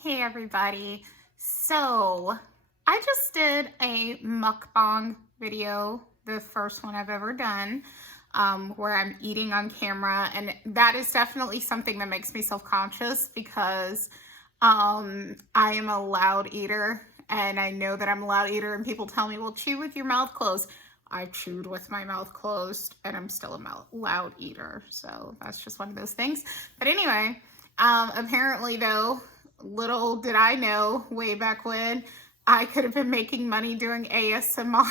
Hey everybody. So I just did a mukbang video, the first one I've ever done, where I'm eating on camera. And that is definitely something that makes me self-conscious because I am a loud eater and I know that I'm a loud eater and people tell me, well, chew with your mouth closed. I chewed with my mouth closed and I'm still a loud eater. So that's just one of those things. But anyway, apparently though, little did I know way back when I could have been making money doing ASMR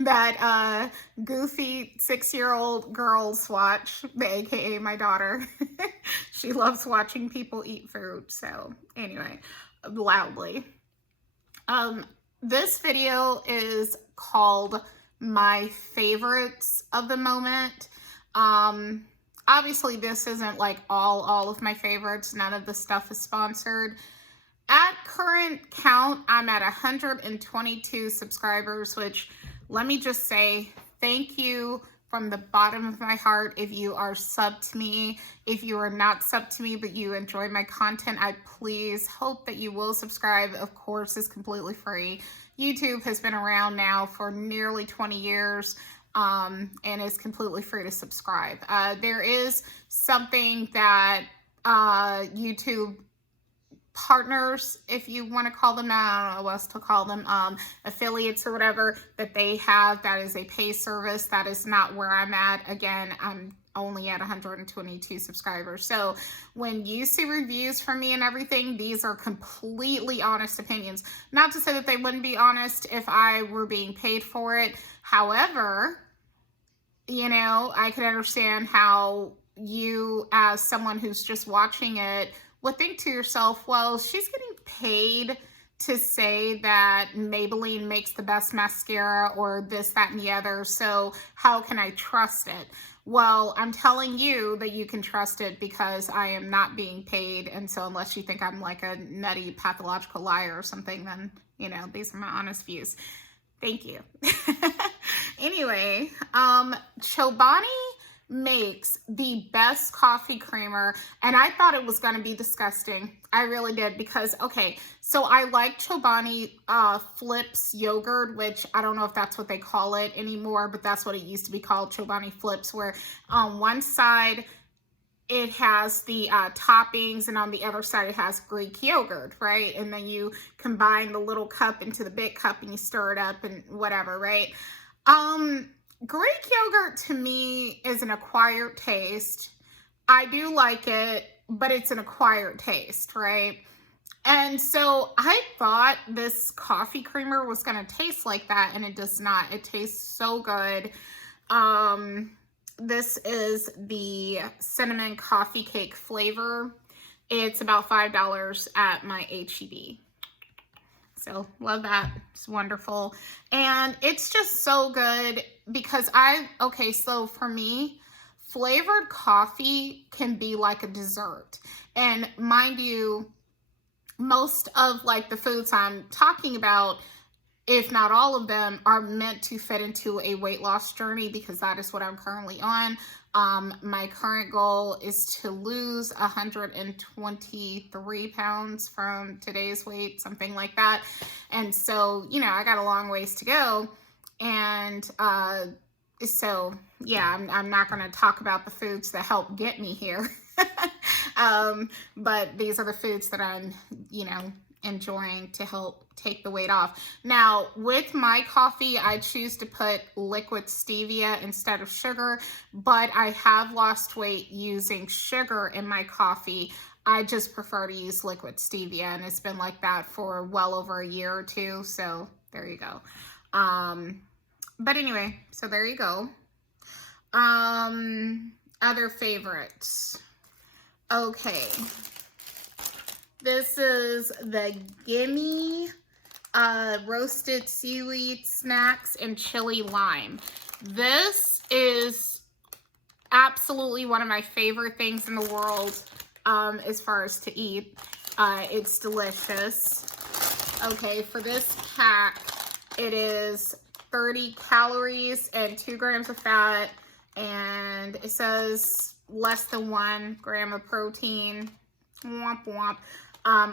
that goofy 6-year-old girls watch, aka my daughter. She loves watching people eat food. So anyway, loudly. Um, this video is called My Favorites of the Moment. Um, Obviously this isn't like all of my favorites. None of the stuff is sponsored. At current count, I'm at 122 subscribers, which let me just say thank you from the bottom of my heart. If you are subbed to me, if you are not subbed to me, but you enjoy my content, I please hope that you will subscribe. Of course, it's completely free. YouTube has been around now for nearly 20 years. And it's completely free to subscribe. There is something that YouTube partners, if you want to call them, I don't know what else to call them, affiliates or whatever, that they have. That is a pay service. That is not where I'm at. Again, I'm only at 122 subscribers. So when you see reviews from me and everything, these are completely honest opinions. Not to say that they wouldn't be honest if I were being paid for it. However, you know, I can understand how you, as someone who's just watching it, would think to yourself, well, she's getting paid to say that Maybelline makes the best mascara or this, that, and the other, so how can I trust it? Well, I'm telling you that you can trust it because I am not being paid, and so unless you think I'm like a nutty pathological liar or something, then, you know, these are my honest views. Thank you. Anyway, Chobani makes the best coffee creamer, and I thought it was going to be disgusting. I really did because, okay, so I like Chobani Flips yogurt, which I don't know if that's what they call it anymore, but that's what it used to be called, Chobani Flips, where on one side it has the toppings and on the other side it has Greek yogurt, right? And then you combine the little cup into the big cup and you stir it up and whatever, right? Greek yogurt to me is an acquired taste. I do like it, but it's an acquired taste, right? And so I thought this coffee creamer was going to taste like that, and it does not. It tastes so good. This is the cinnamon coffee cake flavor. It's about $5 at my H-E-B. So love that. It's wonderful. And it's just so good because okay, so for me, flavored coffee can be like a dessert. And mind you, most of like the foods I'm talking about, if not all of them, are meant to fit into a weight loss journey because that is what I'm currently on. My current goal is to lose 123 pounds from today's weight, something like that. And so, you know, I got a long ways to go. And so, yeah, I'm not going to talk about the foods that help get me here. But these are the foods that I'm, you know, enjoying to help take the weight off. Now, with my coffee, I choose to put liquid stevia instead of sugar, but I have lost weight using sugar in my coffee. I just prefer to use liquid stevia, and it's been like that for well over a year or two, so there you go. But anyway, so there you go. Other favorites. Okay. This is the Gimme roasted seaweed snacks and chili lime. This is absolutely one of my favorite things in the world as far as to eat. It's delicious. Okay, for this pack, it is 30 calories and 2 grams of fat, and it says less than 1 gram of protein. Womp womp.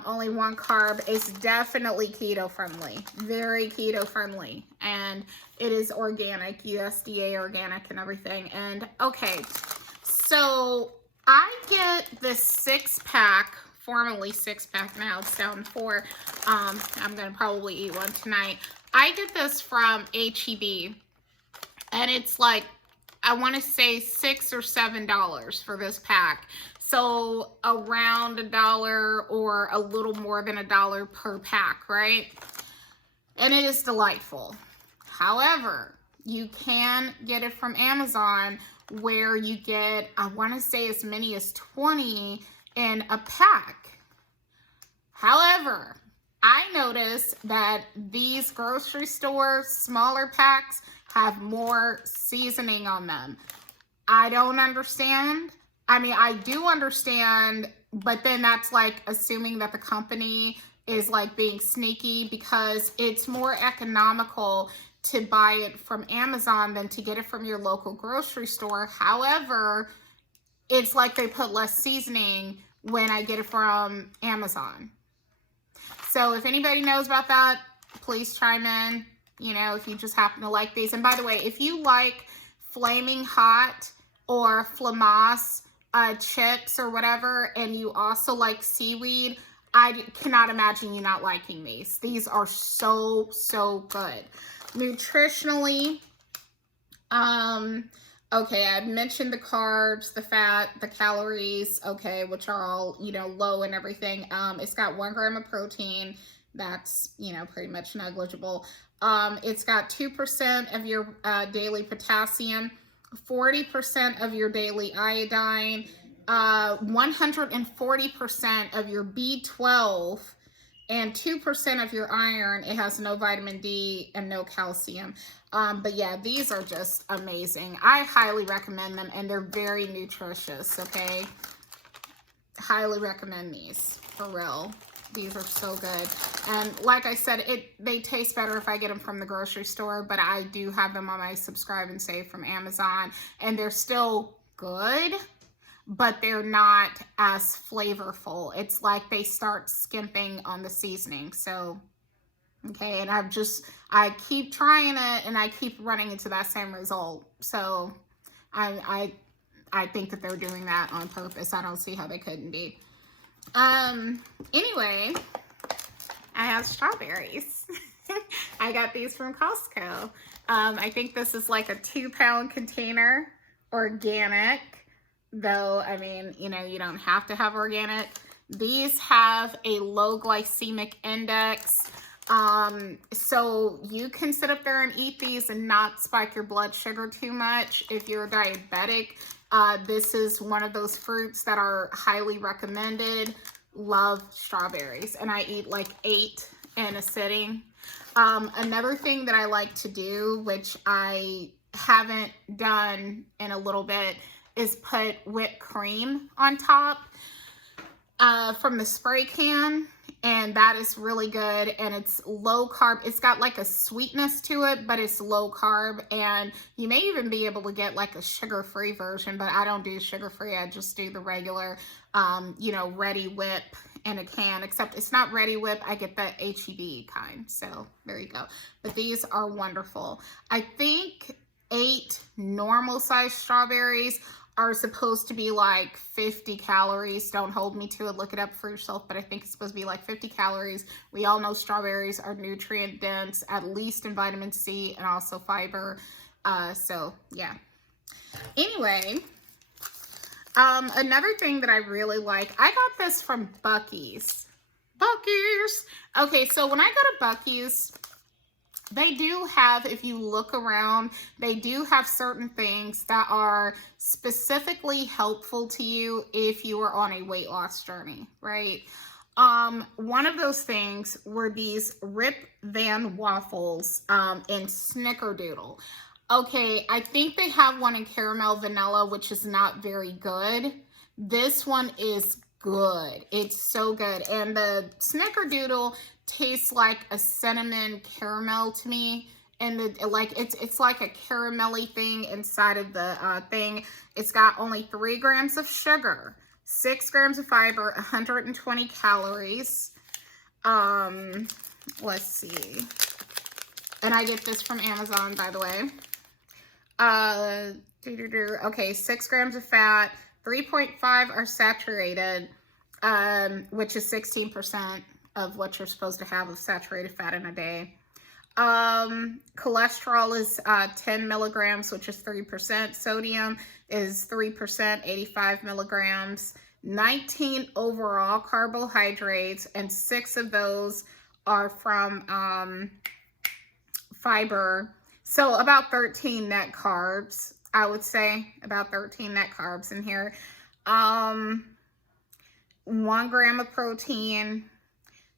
Only 1 carb. It's definitely keto friendly, very keto friendly, and it is organic, USDA organic and everything. And okay, so I get this 6-pack, formerly 6-pack, now it's down to 4. I'm gonna probably eat one tonight. I get this from HEB, and it's like, I want to say $6 or $7 for this pack. So around $1 or a little more than $1 per pack, right? And it is delightful. However, you can get it from Amazon where you get, I want to say, as many as 20 in a pack. However, I noticed that these grocery stores, smaller packs, have more seasoning on them. I don't understand. I mean, I do understand, but then that's like assuming that the company is like being sneaky, because it's more economical to buy it from Amazon than to get it from your local grocery store. However, it's like they put less seasoning when I get it from Amazon. So if anybody knows about that, please chime in. You know, if you just happen to like these. And by the way, if you like Flaming Hot or Flamas chips or whatever, and you also like seaweed, I cannot imagine you not liking these. These are so, so good. Nutritionally, okay, I mentioned the carbs, the fat, the calories, okay, which are all, you know, low and everything. It's got 1 gram of protein. That's, you know, pretty much negligible. It's got 2% of your daily potassium, 40% of your daily iodine, 140% of your B12, and 2% of your iron. It has no vitamin D and no calcium. But yeah, these are just amazing. I highly recommend them, and they're very nutritious, okay? Highly recommend these, for real. These are so good. And like I said, they taste better if I get them from the grocery store, but I do have them on my subscribe and save from Amazon, and they're still good, but they're not as flavorful. It's like they start skimping on the seasoning. So, okay, and I keep trying it, and I keep running into that same result. So I think that they're doing that on purpose. I don't see how they couldn't be. Anyway, I have strawberries. I got these from Costco. I think this is like a 2-pound container, organic, though, I mean, you know, you don't have to have organic. These have a low glycemic index. So you can sit up there and eat these and not spike your blood sugar too much. If you're diabetic, this is one of those fruits that are highly recommended. Love strawberries, and I eat like 8 in a sitting. Another thing that I like to do, which I haven't done in a little bit, is put whipped cream on top from the spray can. And that is really good, and it's low carb. It's got like a sweetness to it, but it's low carb, and you may even be able to get like a sugar-free version, but I don't do sugar-free. I just do the regular, you know, Ready Whip in a can, except it's not Ready Whip. I get the HEB kind, so there you go. But these are wonderful. I think 8 normal size strawberries are supposed to be like 50 calories. Don't hold me to it. Look it up for yourself, but I think it's supposed to be like 50 calories. We all know strawberries are nutrient dense, at least in vitamin C and also fiber. So yeah. Anyway, another thing that I really like, I got this from Buc-ee's. Buc-ee's. Okay, so when I go to Buc-ee's, they do have, if you look around, they do have certain things that are specifically helpful to you if you are on a weight loss journey, right? One of those things were these Rip Van waffles in Snickerdoodle. Okay, I think they have one in caramel vanilla, which is not very good. This one is good. It's so good. And the Snickerdoodle tastes like a cinnamon caramel to me, and it's like a caramelly thing inside of the thing. It's got only 3 grams of sugar, 6 grams of fiber, 120 calories. Let's see. And I get this from Amazon, by the way. Okay, 6 grams of fat, 3.5 are saturated, which is 16% of what you're supposed to have of saturated fat in a day. Cholesterol is 10 milligrams, which is 3%. Sodium is 3%, 85 milligrams. 19 overall carbohydrates, and 6 of those are from fiber. So about 13 net carbs, I would say. About 13 net carbs in here. 1 gram of protein.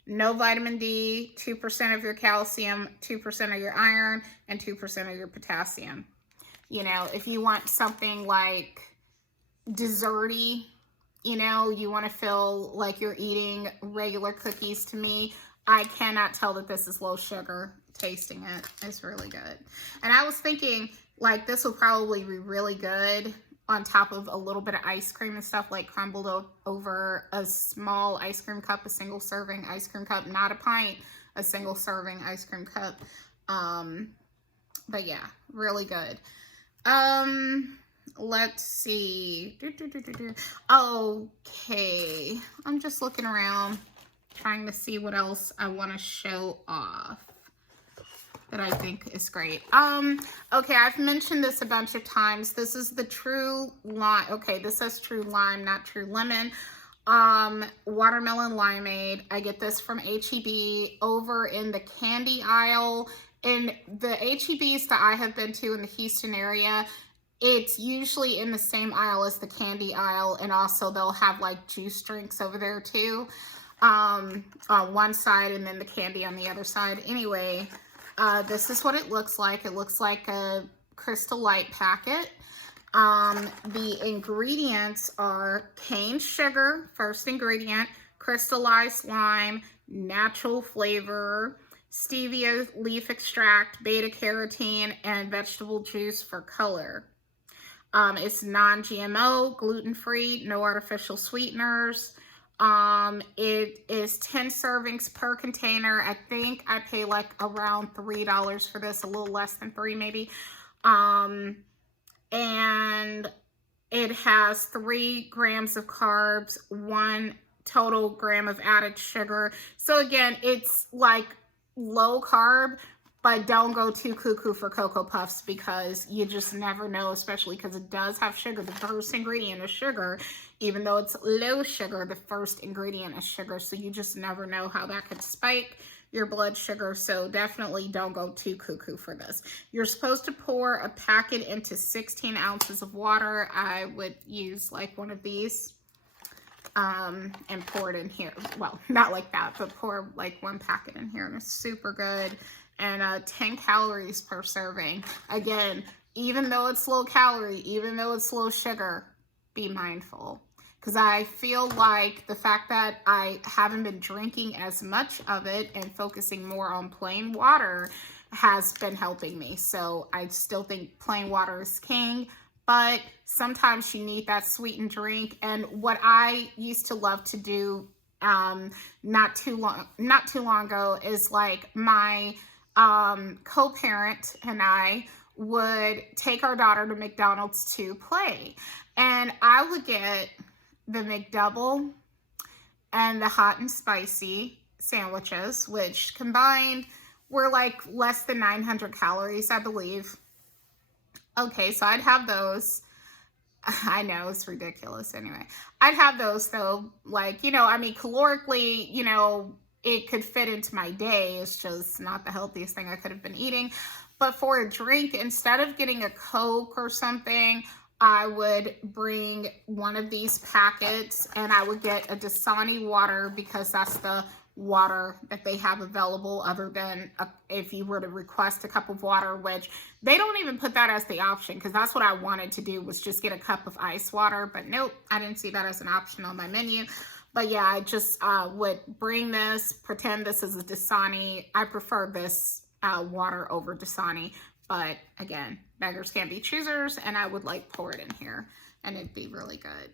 No vitamin D, 2% of your calcium, 2% of your iron, and 2% of your potassium. You know, if you want something like desserty, you know, you want to feel like you're eating regular cookies, to me, I cannot tell that this is low sugar. Tasting it, it's really good. And I was thinking, like, this will probably be really good on top of a little bit of ice cream and stuff, like crumbled over a small ice cream cup, a single serving ice cream cup, not a pint, a single serving ice cream cup. But yeah, really good. Let's see. Okay, I'm just looking around, trying to see what else I want to show off that I think is great. Okay, I've mentioned this a bunch of times. This is the True Lime. Okay, this says True Lime, not True Lemon. Watermelon limeade. I get this from H-E-B over in the candy aisle. In the H-E-Bs that I have been to in the Houston area, it's usually in the same aisle as the candy aisle, and also they'll have like juice drinks over there too, on one side, and then the candy on the other side. Anyway, this is what it looks like. It looks like a Crystal Light packet. The ingredients are cane sugar, first ingredient, crystallized lime, natural flavor, stevia leaf extract, beta carotene, and vegetable juice for color. It's non-GMO, gluten-free, no artificial sweeteners. It is 10 servings per container. I think I pay like around $3 for this, a little less than 3 maybe. And it has 3 grams of carbs, 1 total gram of added sugar. So again, it's like low carb, but don't go too cuckoo for Cocoa Puffs, because you just never know, especially because it does have sugar. The first ingredient is sugar. Even though it's low sugar, the first ingredient is sugar. So you just never know how that could spike your blood sugar. So definitely don't go too cuckoo for this. You're supposed to pour a packet into 16 ounces of water. I would use like one of these and pour it in here. Well, not like that, but pour like 1 packet in here, and it's super good. And 10 calories per serving. Again, even though it's low calorie, even though it's low sugar, be mindful. Because I feel like the fact that I haven't been drinking as much of it and focusing more on plain water has been helping me. So I still think plain water is king, but sometimes you need that sweetened drink. And what I used to love to do not too long ago is, like, my co-parent and I would take our daughter to McDonald's to play, and I would get the McDouble and the hot and spicy sandwiches, which combined were like less than 900 calories, I believe. Okay, so I'd have those. I know, it's ridiculous. Anyway, I'd have those though, like, you know, I mean, calorically, you know, it could fit into my day. It's just not the healthiest thing I could have been eating. But for a drink, instead of getting a Coke or something, I would bring one of these packets, and I would get a Dasani water, because that's the water that they have available, other than if you were to request a cup of water, which they don't even put that as the option, because that's what I wanted to do, was just get a cup of ice water. But nope, I didn't see that as an option on my menu. But yeah, I just would bring this, pretend this is a Dasani. I prefer this water over Dasani, but again, beggars can't be choosers, and I would like pour it in here, and it'd be really good.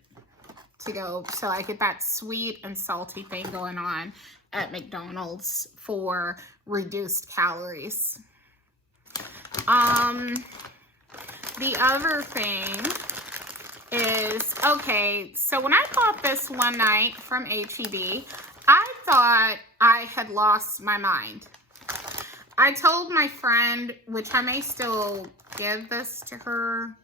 to go. So I get that sweet and salty thing going on at McDonald's for reduced calories. The other thing is, okay, so when I bought this one night from H-E-B, I thought I had lost my mind. I told my friend, which I may still give this to her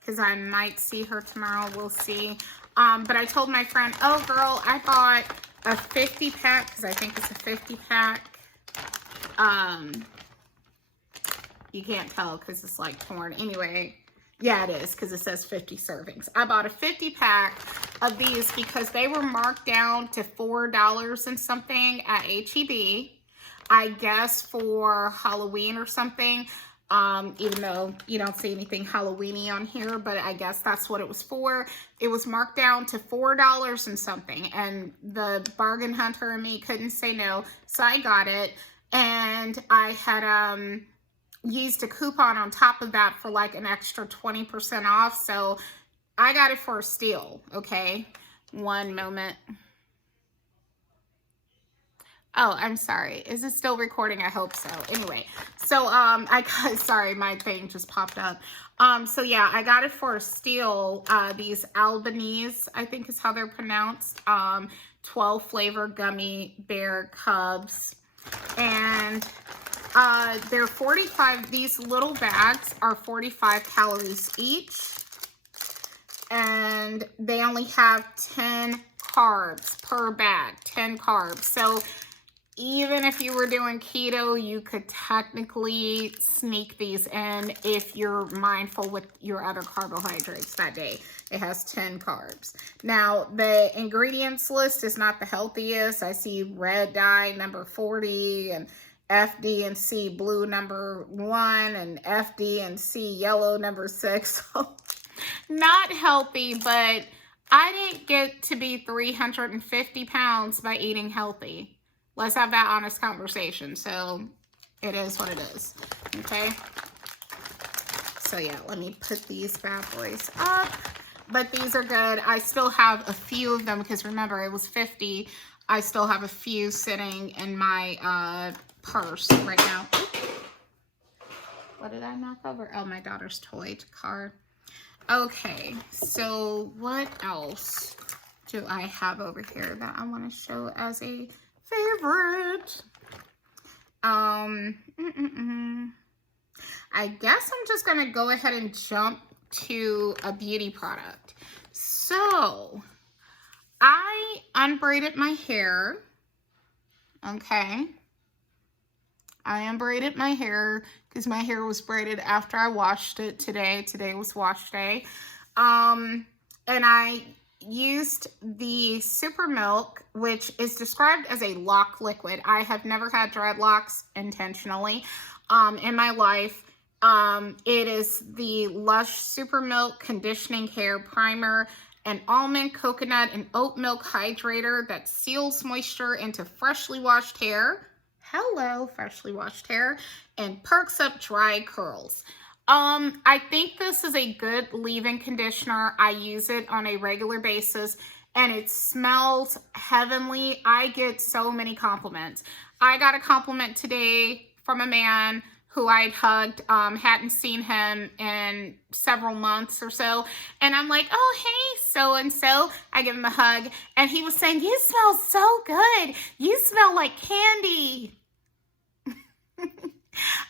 because I might see her tomorrow, we'll see. But I told my friend, oh girl, I bought a 50 pack, because I think it's a 50 pack. You can't tell because it's like torn. Anyway, yeah, it is because it says 50 servings. I bought a 50 pack of these because they were marked down to $4 and something at H-E-B. I guess for Halloween or something. Even though you don't see anything Halloween-y on here, but I guess that's what it was for. It was marked down to $4 and something, and the bargain hunter and me couldn't say no, so I got it. And I had used a coupon on top of that for like an extra 20% off, so I got it for a steal. Okay, one moment. Oh, I'm sorry. Is it still recording? I hope so. Anyway, so I got, sorry, my thing just popped up. So yeah, I got it for a steal. These Albanese, I think is how they're pronounced. 12 flavor gummy bear cubs. And they're 45, these little bags are 45 calories each. And they only have 10 carbs per bag, 10 carbs. So even if you were doing keto, you could technically sneak these in if you're mindful with your other carbohydrates that day. It has 10 carbs. Now, the ingredients list is not the healthiest. I see red dye number 40 and FD and C blue number 1 and FD and C yellow number 6. So not healthy, but I didn't get to be 350 pounds by eating healthy. Let's have that honest conversation. So it is what it is. Okay. So yeah, let me put these bad boys up. But these are good. I still have a few of them because remember it was 50. I still have a few sitting in my purse right now. What did I knock over? Oh, my daughter's toy car. Okay, so what else do I have over here that I want to show as a favorite? I guess I'm just gonna go ahead and jump to a beauty product. So I unbraided my hair. Okay, I unbraided my hair because my hair was braided after I washed it today. Today was wash day. And I used the Super Milk, which is described as a lock liquid. I have never had dreadlocks intentionally in my life. It is the Lush Super Milk Conditioning Hair Primer, an almond, coconut, and oat milk hydrator that seals moisture into freshly washed hair. Hello, freshly washed hair, and perks up dry curls. I think this is a good leave-in conditioner. I use it on a regular basis and it smells heavenly. I get so many compliments. I got a compliment today from a man who I'd hugged, hadn't seen him in several months or so. And I'm like, oh, hey, so-and-so. I give him a hug and he was saying, you smell so good. You smell like candy.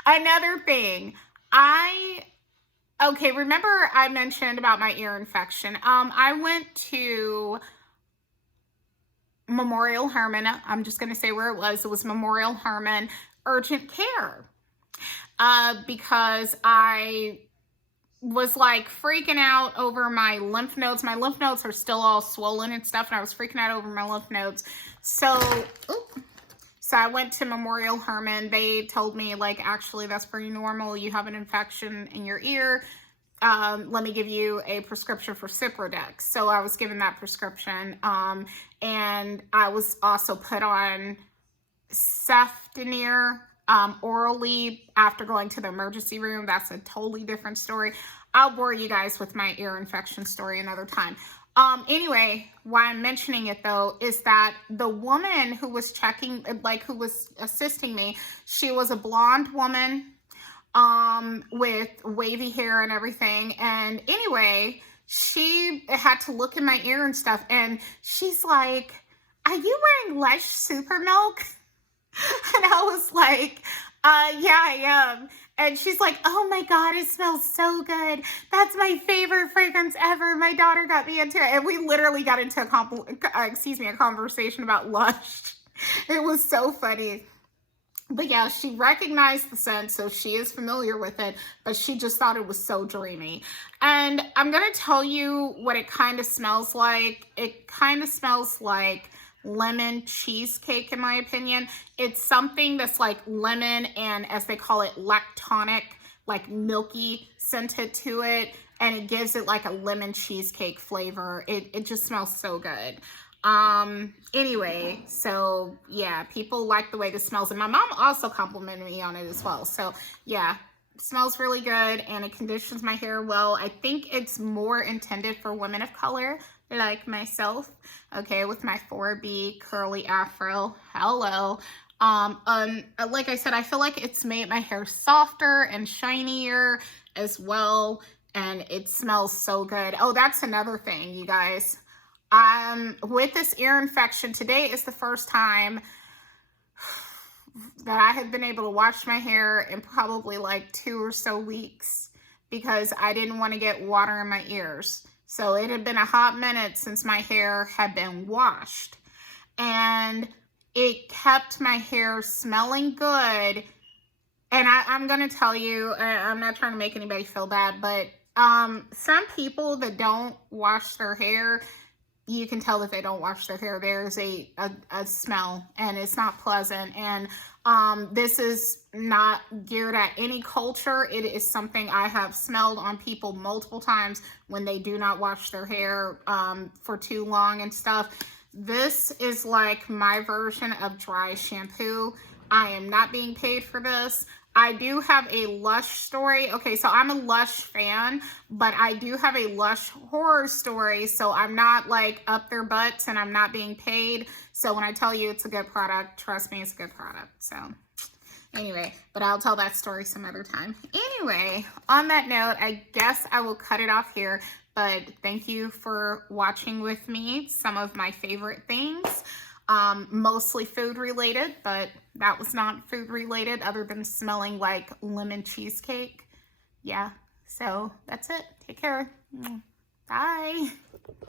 Another thing, okay, remember I mentioned about my ear infection. I went to Memorial Hermann. I'm just going to say where it was. It was Memorial Hermann Urgent Care. Because I was like freaking out over my lymph nodes. My lymph nodes are still all swollen and stuff, and I was freaking out over my lymph nodes. So I went to Memorial Hermann. They told me, like, actually, that's pretty normal. You have an infection in your ear. Let me give you a prescription for Ciprodex. So I was given that prescription. And I was also put on Cefdinir orally after going to the emergency room. That's a totally different story. I'll bore you guys with my ear infection story another time. Anyway, why I'm mentioning it though is that the woman who was checking, like who was assisting me, she was a blonde woman, with wavy hair and everything. And anyway, she had to look in my ear and stuff. And she's like, "Are you wearing Lush Super Milk?" And I was like, yeah, I am. And she's like, "Oh my God, it smells so good. That's my favorite fragrance ever. My daughter got me into it." And we literally got into a conversation about Lush. It was so funny. But yeah, she recognized the scent, so she is familiar with it, but she just thought it was so dreamy. And I'm going to tell you what it kind of smells like. It kind of smells like lemon cheesecake, in my opinion. It's something that's like lemon and, as they call it, lactonic, like milky scented to it. And it gives it like a lemon cheesecake flavor. It just smells so good. Anyway, so yeah, people like the way this smells, and my mom also complimented me on it as well. So yeah, it smells really good and it conditions my hair well. I think it's more intended for women of color like myself, okay, with my 4B curly afro. Hello. Like I said, I feel like it's made my hair softer and shinier as well, and it smells so good. Oh, that's another thing, you guys. With this ear infection, today is the first time that I have been able to wash my hair in probably like 2 or so weeks because I didn't want to get water in my ears. So it had been a hot minute since my hair had been washed, and it kept my hair smelling good. And I'm going to tell you, I'm not trying to make anybody feel bad, but some people that don't wash their hair, you can tell that they don't wash their hair. There's a smell, and it's not pleasant. And this is not geared at any culture. It is something I have smelled on people multiple times when they do not wash their hair for too long and stuff. This is like my version of dry shampoo. I am not being paid for this. I do have a Lush story. Okay, so I'm a Lush fan, but I do have a Lush horror story. So I'm not like up their butts and I'm not being paid. So when I tell you it's a good product, trust me, it's a good product. So anyway, but I'll tell that story some other time. Anyway, on that note, I guess I will cut it off here. But thank you for watching with me some of my favorite things. Mostly food related, but that was not food related other than smelling like lemon cheesecake. Yeah, so that's it. Take care. Bye.